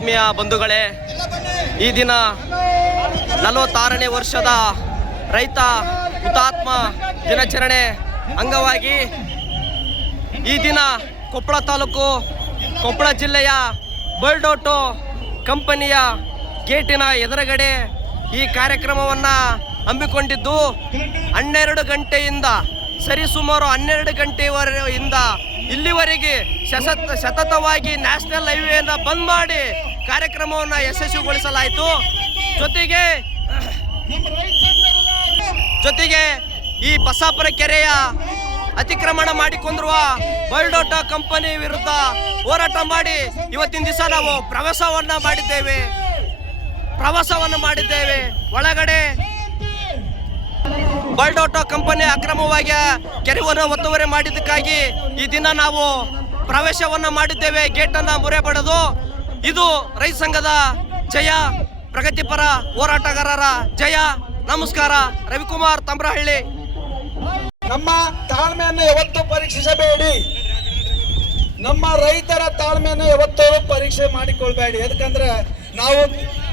ಆತ್ಮೀಯ ಬಂಧುಗಳೇ, ಈ ದಿನ 46ನೇ ವರ್ಷದ ರೈತ ಹುತಾತ್ಮ ದಿನಾಚರಣೆ ಅಂಗವಾಗಿ ಈ ದಿನ ಕೊಪ್ಪಳ ತಾಲೂಕು ಕೊಪ್ಪಳ ಜಿಲ್ಲೆಯ ಬರ್ಡೋಟೋ ಕಂಪನಿಯ ಗೇಟಿನ ಎದುರುಗಡೆ ಈ ಕಾರ್ಯಕ್ರಮವನ್ನು ಹಮ್ಮಿಕೊಂಡಿದ್ದು 12 ಗಂಟೆಯಿಂದ ಸರಿಸುಮಾರು 12 ಗಂಟೆಯಿಂದ ಇಲ್ಲಿವರೆಗೆ ಸತತವಾಗಿ ನ್ಯಾಷನಲ್ ಹೈವೇಯನ್ನು ಬಂದ್ ಮಾಡಿ ಕಾರ್ಯಕ್ರಮವನ್ನು ಯಶಸ್ವಿಗೊಳಿಸಲಾಯಿತು. ಜೊತೆಗೆ ಈ ಬಸಾಪುರ ಕೆರೆಯ ಅತಿಕ್ರಮಣ ಮಾಡಿಕೊಂಡಿರುವ ಬರ್ಡೋಟೋ ಕಂಪನಿ ವಿರುದ್ಧ ಹೋರಾಟ ಮಾಡಿ ಇವತ್ತಿನ ದಿವಸ ನಾವು ಪ್ರವಾಸವನ್ನು ಮಾಡಿದ್ದೇವೆ. ಒಳಗಡೆ ಬರ್ಡೋಟೋ ಕಂಪನಿ ಅಕ್ರಮವಾಗಿ ಕೆರೆಯನ್ನು ಒತ್ತುವರಿ ಮಾಡಿದ್ದಕ್ಕಾಗಿ ಈ ದಿನ ನಾವು ಪ್ರವೇಶವನ್ನು ಮಾಡಿದ್ದೇವೆ. ಗೇಟನ್ನು ಮುರೆ ಬಡಿದು ಇದು ರೈತ ಸಂಘದ ಜಯ, ಪ್ರಗತಿಪರ ಹೋರಾಟಗಾರರ ಜಯ. ನಮಸ್ಕಾರ. ರವಿಕುಮಾರ್ ತಮ್ರಹಳ್ಳಿ. ನಮ್ಮ ತಾಳ್ಮೆಯನ್ನು ಯಾವತ್ತೂ ಪರೀಕ್ಷಿಸಬೇಡಿ. ನಮ್ಮ ರೈತರ ತಾಳ್ಮೆಯನ್ನು ಯಾವತ್ತೂ ಪರೀಕ್ಷೆ ಮಾಡಿಕೊಳ್ಬೇಡಿ. ಯಾಕಂದ್ರೆ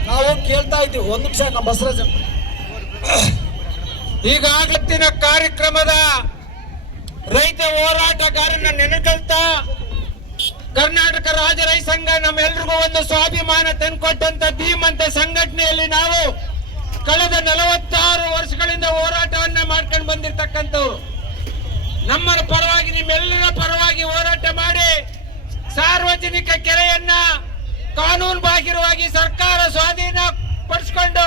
ನಾವು ಕೇಳ್ತಾ ಇದ್ದೀವಿ. ಒಂದು ನಿಮಿಷ, ನಮ್ಮ ಬಸವರಾಜ್ ಈಗಾಗತ್ತಿನ ಕಾರ್ಯಕ್ರಮದ ರೈತ ಹೋರಾಟಗಾರನ ನೆನಕಲ್ತಾ ಕರ್ನಾಟಕ ರಾಜ್ಯ ರೈತ ಸಂಘ ನಮ್ಮೆಲ್ರಿಗೂ ಒಂದು ಸ್ವಾಭಿಮಾನ ತಂದುಕೊಟ್ಟಂತ ಧೀಮಂತ ಸಂಘಟನೆಯಲ್ಲಿ ನಾವು ಕಳೆದ 46 ವರ್ಷಗಳಿಂದ ಹೋರಾಟವನ್ನ ಮಾಡ್ಕೊಂಡು ಬಂದಿರತಕ್ಕಂಥವ್ರು. ನಮ್ಮ ಪರವಾಗಿ, ನಿಮ್ಮೆಲ್ಲರ ಪರವಾಗಿ ಹೋರಾಟ ಮಾಡಿ ಸಾರ್ವಜನಿಕ ಕೆರೆಯನ್ನ ಕಾನೂನು ಬಾಹಿರವಾಗಿ ಸರ್ಕಾರ ಸ್ವಾಧೀನ ಪಡಿಸಿಕೊಂಡು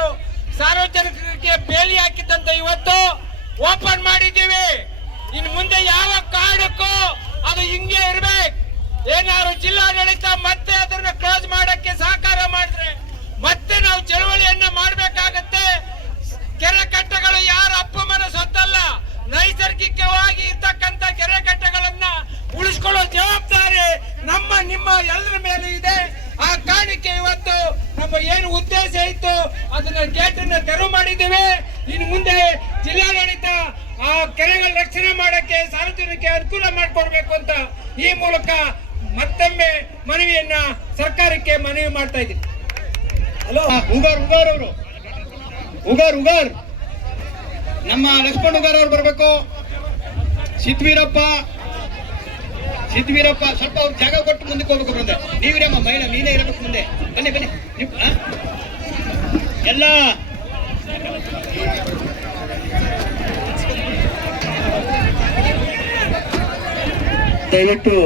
ಸಾರ್ವಜನಿಕರಿಗೆ ಬೇಲಿ ಹಾಕಿದ್ದಂತ ಇವತ್ತು ಓಪನ್ ಮಾಡಿದ್ದೀವಿ. ಇನ್ನು ಮುಂದೆ ಯಾವ ಕಾರಣಕ್ಕೂ ಅದು ಹಿಂಗೆ ಇರ್ಬೇಕು. ಏನಾದ್ರು ಜಿಲ್ಲಾಡಳಿತ ಮತ್ತೆ ಅದನ್ನ ಕ್ಲೋಸ್ ಮಾಡಕ್ಕೆ ಸಹಕಾರ ಮಾಡಿದ್ರೆ ಮತ್ತೆ ನಾವು ಚಳವಳಿಯನ್ನ ಮಾಡಬೇಕಾಗತ್ತೆ. ಕೆರೆ ಕಟ್ಟೆಗಳು ಯಾರ ಅಪ್ಪಮನ ಸೊತ್ತಲ್ಲ. ನೈಸರ್ಗಿಕವಾಗಿ ಇರ್ತಕ್ಕಂಥ ಕೆರೆ ಕಟ್ಟೆಗಳನ್ನ ಉಳಿಸ್ಕೊಳ್ಳೋ ಜವಾಬ್ದಾರಿ ನಿಮ್ಮ ಎಲ್ಲರ ಮೇಲೆ ಇದೆ. ಆ ಕಾರಣಕ್ಕೆ ಇವತ್ತು ನಮ್ಮ ಏನು ಉದ್ದೇಶ ಇತ್ತು ಅದನ್ನ ಗೇಟನ್ನ ತೆರವು ಮಾಡಿದ್ದೇವೆ. ಇನ್ನು ಮುಂದೆ ಜಿಲ್ಲಾಡಳಿತ ಆ ಕೆರೆಗಳ ರಕ್ಷಣೆ ಮಾಡಕ್ಕೆ ಸಾರ್ವಜನಿಕ ಅನುಕೂಲ ಮಾಡಿಕೊಡ್ಬೇಕು ಅಂತ ಈ ಮೂಲಕ ಮತ್ತೊಮ್ಮೆ ಮನವಿಯನ್ನ ಸರ್ಕಾರಕ್ಕೆ ಮನವಿ ಮಾಡ್ತಾ ಇದ್ದೀನಿ. ಹಲೋ, ಉಗಾರ್ ನಮ್ಮ ಲಕ್ಷ್ಮಣ್ ಉಗಾರ್ ಅವರು ಬರಬೇಕು. ಸಿದ್ವೀರಪ್ಪ ಸ್ವಲ್ಪ ಅವ್ರು ಜಾಗ ಕೊಟ್ಟು ಮುಂದಕ್ಕೆ ಹೋಗ್ಬೇಕು. ಬಂದೆ ನೀವಿರಮ್ಮ, ಮಹಿಳಾ ನೀನೇ ಇರಬೇಕು ಮುಂದೆ. ಬನ್ನಿ ಎಲ್ಲ ದಯವಿಟ್ಟು